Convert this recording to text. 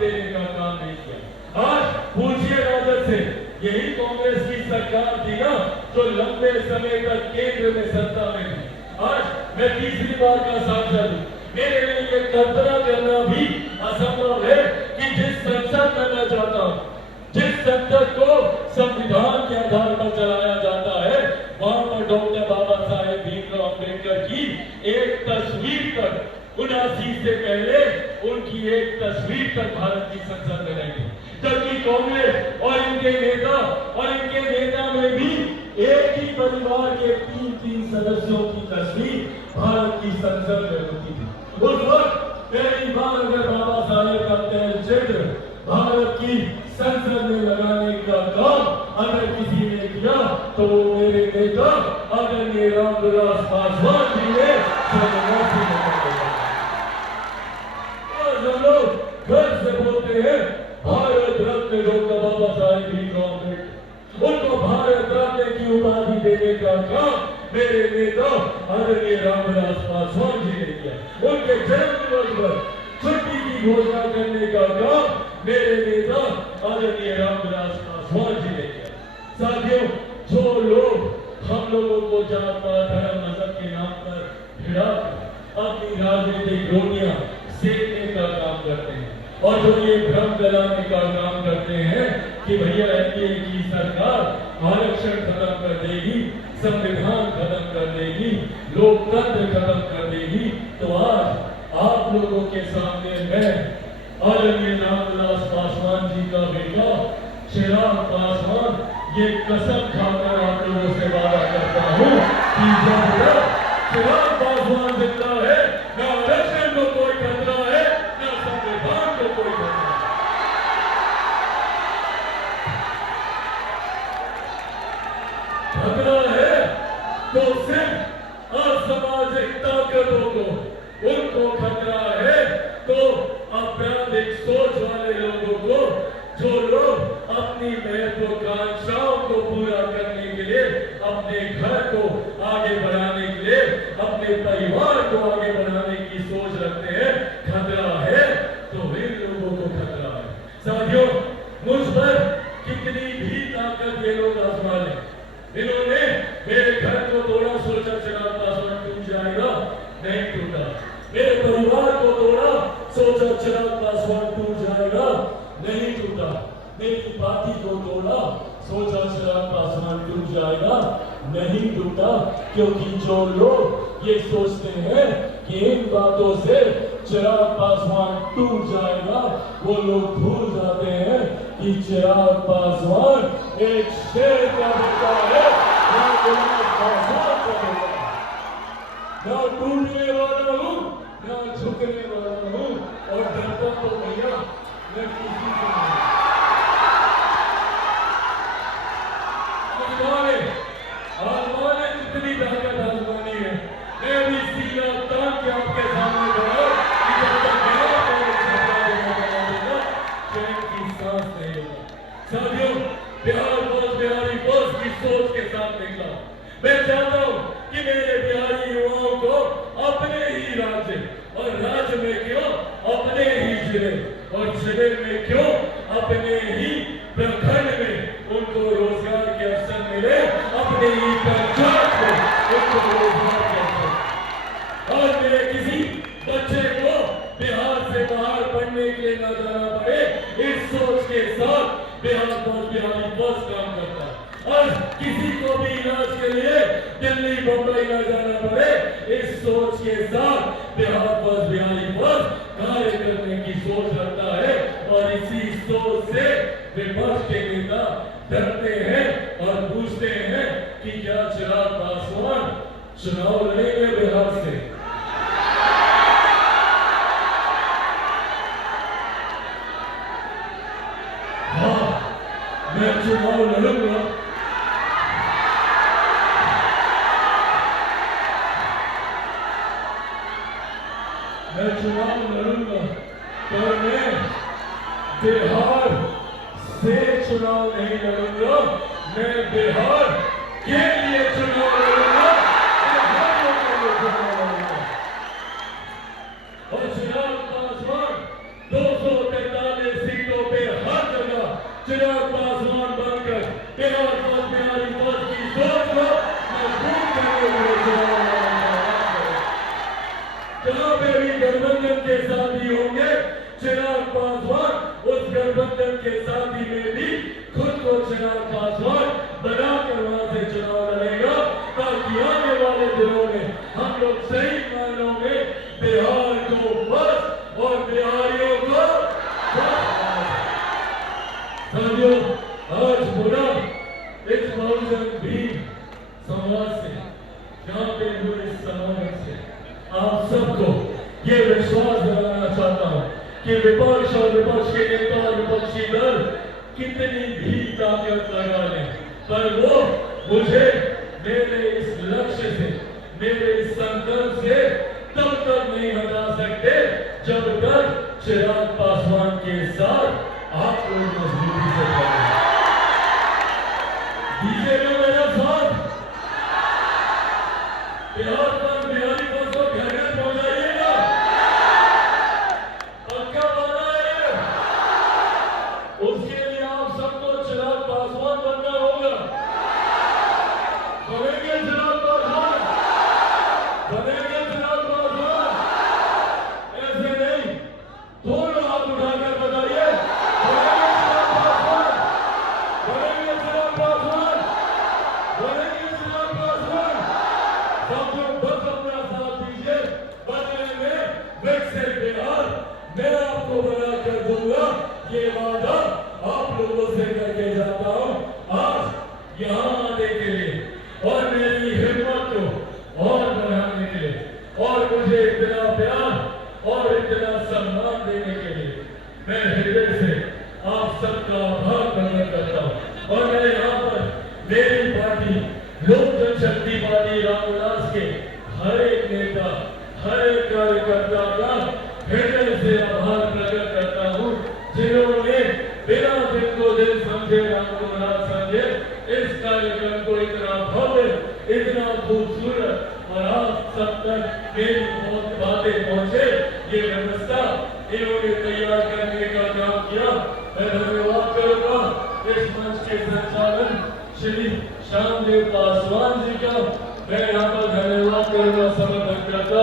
देने का काम नहीं किया। आज पूछिए राजद से, यही कांग्रेस की सरकार थी ना जो लंबे समय तक केंद्र में सत्ता में थी। आज मैं तीसरी बार का सांसद हूँ, मेरे लिए ये कल्पना करना भी असंभव है कि जिस संसद में मैं जाता हूँ, जिस संसद को संविधान के आधार पर चलाया जाता है, वहां पर डॉक्टर बाबा साहेब भीमराव अम्बेडकर की एक तस्वीर तक 79 से पहले उनकी एक तस्वीर तक भारत की संसद में नहीं थी। जबकि कांग्रेस और इनके नेता में भी एक ही परिवार के 3-3 सदस्यों की तस्वीर भारत की संसद में होती थी। उस वक्त पहली बार अगर बाबा साहेब का तैल चित्र भारत की संसद में लगाने का काम अगर किसी ने किया तो वो मेरे नेता आदरणीय रामविलास पासवान जी ने हम लोग गर्व से बोलते हैं भारत रत्न डॉक्टर बाबा साहेब भीमराव अम्बेडकर, उनको भारत रत्न की उपाधि देने का काम मेरे नेता आदरणीय रामविलास पासवान जी ने किया। उनके जन्म दिवस पर छुट्टी की घोषणा करने का काम मेरे नेता आदरणीय रामविलास पासवान जी ने किया। साथियों, जो लोग हम लोगों को जात पात धर्म मजहब के नाम पर भिड़ा अपनी राजनीतिक रोटियां सेकने का काम करते हैं और जो ये भ्रम फैलाने का काम करते हैं कि भैया एनडीए की सरकार आरक्षण खत्म कर देगी, संविधान खत्म कर देगी, लोकतंत्र खत्म कर देगी, तो आज आप लोगों के सामने मैं आदरणीय रामविलास पासवान जी का बेटा चिराग पासवान ये कसम खाकर आप लोगों से वादा करता हूँ कि जब तक चिराग पासवान जिंदा है, न आरक्षण को कोई खतरा है, न संविधान को कोई खतरा है। खतरा है तो सिर्फ असामाजिक ताकतों को, उनको खतरा है तो आपराधिक सोच वाले लोगों को, जो लोग अपनी महत्वाकांक्षाओं को पूरा करने के लिए, अपने घर को आगे बढ़ाने के लिए, अपने परिवार को आगे बढ़ाने की सोच रखते हैं। खतरा है तो इन लोगों को खतरा है। साथियों, मुझ पर कितनी भी ताकत ये लोग आजमा लें, इन्होंने मेरे घर को तोड़ा, सोचा चिराग पासवान टूट जाएगा, नहीं टूटा। मेरे परिवार को तोड़ा, सोचा चिराग पासवान टूट जाएगा, नहीं टूटा। मेरी पार्टी को तोड़ा, सोचा चिराग पासवान टूट जाएगा, नहीं टूटा। क्योंकि जो लोग ये सोचते हैं कि इन बातों से चिराग पासवान टूट जाएगा, वो लोग भूल जाते हैं कि चिराग पासवान एक शेर का बेटा है, ना टूटने वाला हूँ, ना झुकने वाला हूँ, और डरता तो भैया मैं किसी को नहीं। आजमाने जितनी ताकत आजमानी है, मैं भी सीधा तान के आपके सामने खड़ा कि जब तक मेरा चैन की सांस नहीं होगा। साथियों, बिहार बस बिहारी बस की सोच के साथ निकला। मैं चाहता हूँ कि मेरे बिहारी युवाओं को अपने ही राज्य, और राज्य में क्यों अपने ही जिले, और जिले में क्यों अपने ही प्रखंड में उनको रोजगार के अवसर मिले, अपने ही पंचायत में उनको रोजगार के अवसर। और मेरे किसी बच्चे को बिहार से बाहर पढ़ने के लिए न जाना पड़े, इस सोच के साथ बिहार बस बिहारी बस काम करता है। और किसी को भी इलाज के लिए दिल्ली बम्बई न जाना पड़े, इस सोच के साथ बिहार बस बिहारी बस कार्य करने की सोच रखता है। और इसी सोच से विपक्ष के नेता डरते हैं और पूछते हैं कि क्या चिराग पासवान चुनाव लड़ेंगे बिहार से। हाँ, मैं चुनाव लड़ूंगा। मैं चुनाव लड़ूंगा, पर मैं बिहार से चुनाव नहीं लड़ूंगा, मैं बिहार के लिए चुनाव लड़ूंगा, बिहारियों के लिए चुनाव लड़ूंगा। और चिराग पासवान 243 गठबंधन के साथी में भी खुद को चिराग पासवान बनाकर वहां से चुनाव लड़ेगा, ताकि आने वाले दिनों में हम लोग सही मायनों में बिहार को बस और बिहारियों को साथियों, आज बुरा इस बहुजन भी समाज से यहाँ पे हुए इस समागम से आप सबको ये विश्वास दिलाना चाहता हूँ कि विपक्ष और विपक्ष के नेता और विपक्षी दल कितनी भी ताकत लगा लें, पर वो मुझे मेरे इस लक्ष्य से, मेरे इस संकल्प से तब तक नहीं हटा सकते जब तक चिराग पासवान के साथ आप लोग मजबूती से खड़े दीजिएगा मेरा साथ। बिहार पर बिहारी को घर पहुंचाइएगा, पक्का वादा है। उसके लिए आप सबको चिराग पासवान बनना होगा। बनेंगे चिराग पासवान, बनेंगे चिराग पासवान। ऐसे नहीं, दोनों हाथ उठाकर बताइए, बनेंगे चिराग पासवान, बनेंगे चिराग पासवान। सब लोग बस अपना साथ दीजिए, बदले में विकसित बिहार मैं आपको बना कर दूंगा, ये वादा आप लोगों से करके जाता हूं आज यहाँ आने के लिए और मेरी हिम्मत को और बढ़ाने के लिए और मुझे इतना प्यार और इतना सम्मान देने के लिए मैं हृदय से आप सबका आभार प्रकट करता हूँ। और मैं यहाँ पर मेरी पार्टी लोक जनशक्ति पार्टी रामविलास के हर एक नेता, हर एक कार्यकर्ता का हृदय से आभार प्रकट करता हूँ, जिन्होंने बिना दिन को दिन समझे राम को रात समझे इस कार्यक्रम को इतना भव्य, इतना खूबसूरत और आप सब तक मेरी बहुत बातें पहुंचे ये व्यवस्था इन्होंने तैयार करने का काम किया। मैं धन्यवाद करूंगा इस मंच के संचालन श्री श्यामदेव पासवान जी का। मैं यहाँ पर धन्यवाद करूंगा समर्थन करता